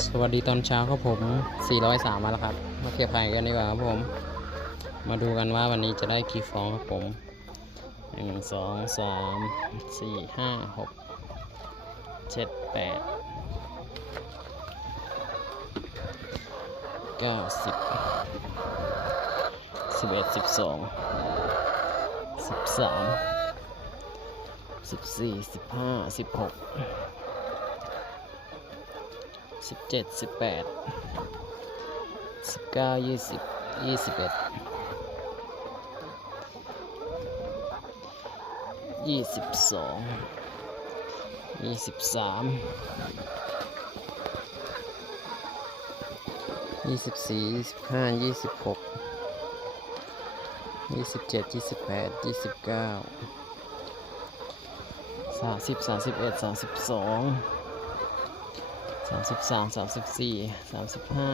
สวัสดีตอนเช้าครับผม 403 มาแล้วครับ มาเก็บไข่กันดีกว่าครับผม มาดูกันว่าวันนี้จะได้กี่ฟองครับผม 1 2 3 4 5 6 7 8 9 10 11 12 13 14 15 16 สิบเจ็ดสิบแปดสิบเก้ายี่สิบยี่สิบเอ็ดยี่สิบสองยี่สิบสามยี่สิบสี่ยี่สิบห้ายี่สิบหกยี่สิบเจ็ดยี่สิบแปดยี่สิบเก้าสามสิบสามสิบเอ็ดสามสิบสอง สามสิบสามสามสิบสี่สามสิบห้า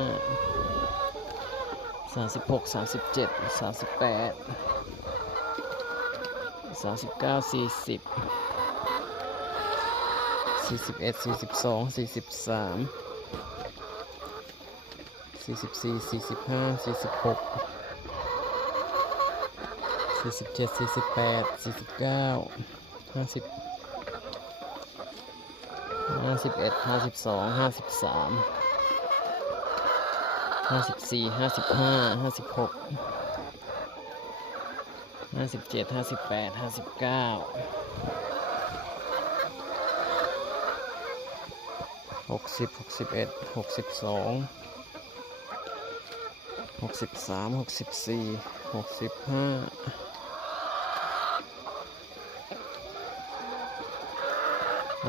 สามสิบหกสามสิบเจ็ดสามสิบแปดสามสิบเก้าสี่สิบสี่สิบเอ็ดสี่สิบสองสี่สิบสามสี่สิบสี่สี่สิบห้าสี่สิบหกสี่สิบเจ็ดสี่สิบแปดสี่สิบเก้าห้าสิบ ห้าสิบเอ็ดห้าสิบสองห้าสิบสามห้าสิบสี่ห้าสิบห้าห้าสิบหกห้าสิบเจ็ดห้าสิบแปดห้าสิบเก้าหกสิบหกสิบเอ็ดหกสิบสองหกสิบสามหกสิบสี่หกสิบห้า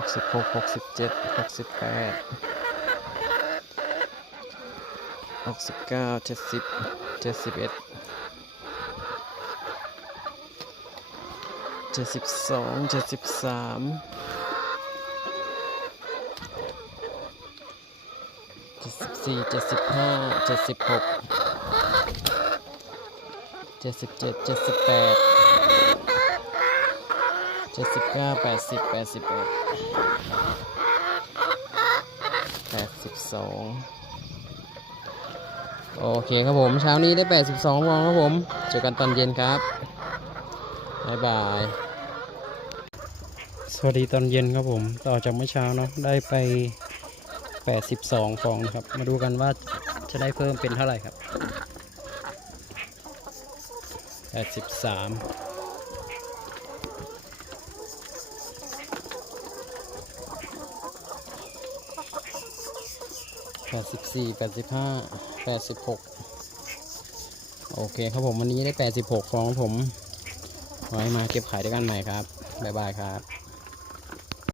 กสิบหกหกสิบเจ็ดหกสิบแปดหกสิบเก้าเจ็ดสิบเจ็ดสิบเอ็ดเจ็ดสิบสองเจ็ดสิบสามเจ็ดสิบสี่เจ็ดสิบห้าเจ็ดสิบหกเจ็ดสิบเจ็ดเจ็ดสิบแปด เจ็ดสิบเก้าแปดสิบแปดสิบเอ็ดแปดสิบสองโอเคครับผม เช้านี้ได้แปดสิบสองฟองครับผม เจอกันตอนเย็นครับ บ๊ายบาย สวัสดีตอนเย็นครับผม ต่อจากเมื่อเช้าเนาะ ได้ไป 82ฟองนะครับ มาดูกันว่าจะได้เพิ่มเป็นเท่าไหร่ครับ 83 แปดสิบสี่แปดสิบห้าแปดสิบหกโอเคครับผมวันนี้ได้แปดสิบหกฟองครับผมไว้มาเก็บขายด้วยกันใหม่ครับ บ๊ายบายครับ